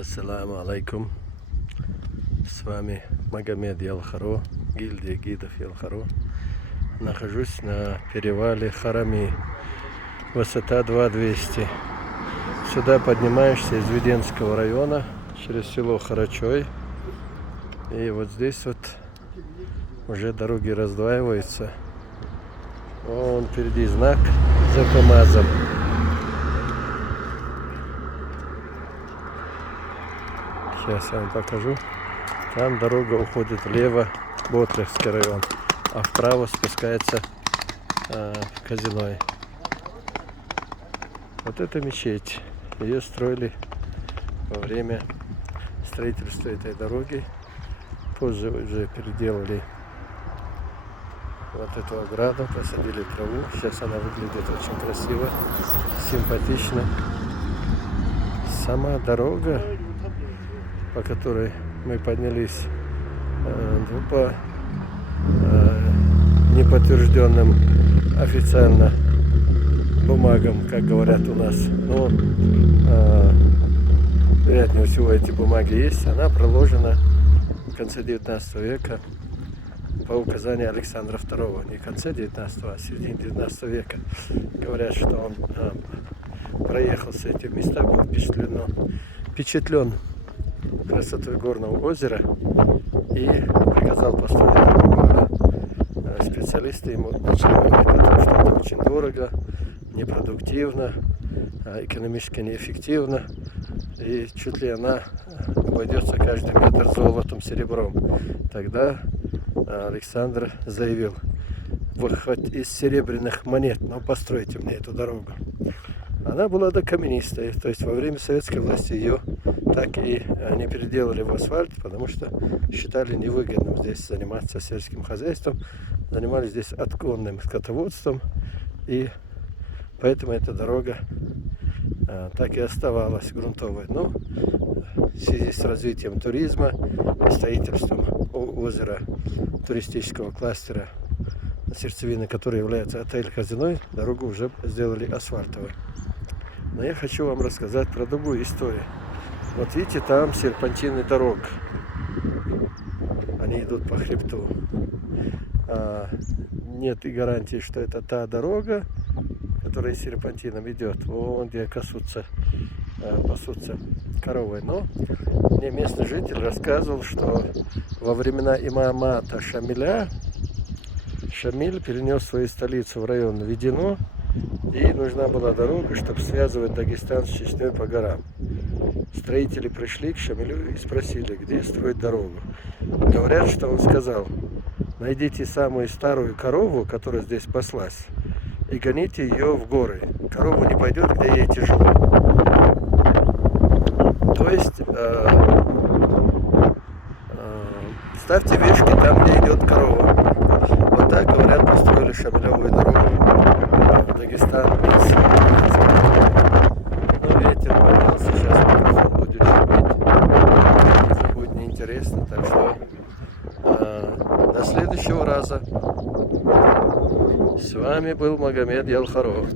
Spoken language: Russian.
Ассаламу алейкум. С вами Магомед Ялхаро, гильдия гидов Ялхаро. Нахожусь на перевале Харами. Высота 2200. Сюда поднимаешься из Веденского района через село Харачой. И вот здесь вот уже дороги раздваиваются. Вон впереди знак за КамАЗом. Сейчас я вам покажу. Там дорога уходит влево, Ботлехский район, а вправо спускается в Казиной. Вот это мечеть. Ее строили во время строительства этой дороги. Позже уже переделали вот эту ограду, посадили траву. Сейчас она выглядит очень красиво, симпатично. Сама дорога, по которой мы поднялись по неподтвержденным официально бумагам, как говорят у нас, но вероятнее всего эти бумаги есть. Она проложена в конце 19 века по указанию Александра II. Не в конце 19, а в середине 19 века. Говорят, что он проехался эти места, был впечатлен красотой горного озера и приказал построить дорогу. Специалисты ему начали говорить о том, что это очень дорого, непродуктивно, экономически неэффективно, и чуть ли она обойдется каждый метр золотом, серебром. Тогда Александр заявил: вы хоть из серебряных монет, но постройте мне эту дорогу. Она была докаменистая, то есть во время советской власти ее так и не переделали в асфальт, потому что считали невыгодным здесь заниматься сельским хозяйством, занимались здесь отгонным скотоводством, и поэтому эта дорога так и оставалась грунтовой. Но в связи с развитием туризма и строительством озера, туристического кластера, сердцевиной которой является отель Казиной, дорогу уже сделали асфальтовой. Но я хочу вам рассказать про другую историю. Вот видите, там серпантины дорог. Они идут по хребту. Нет и гарантии, что это та дорога, которая серпантином идет. Вон где пасутся коровы. Но мне местный житель рассказывал, что во времена имамата Шамиля Шамиль перенес свою столицу в район Ведено, и нужна была дорога, чтобы связывать Дагестан с Чечней по горам. Строители пришли к Шамилю и спросили, где строить дорогу. Говорят, что он сказал: найдите самую старую корову, которая здесь паслась, и гоните ее в горы. Корова не пойдет, где ей тяжело. То есть ставьте вешки там, где идет корова. Вот так, говорят, построили Шамилевую дорогу в Дагестан. Но ветер поднялся, сейчас микрофон будет шуметь. Это будет неинтересно, так что до следующего раза. С вами был Магомед Ялхаро.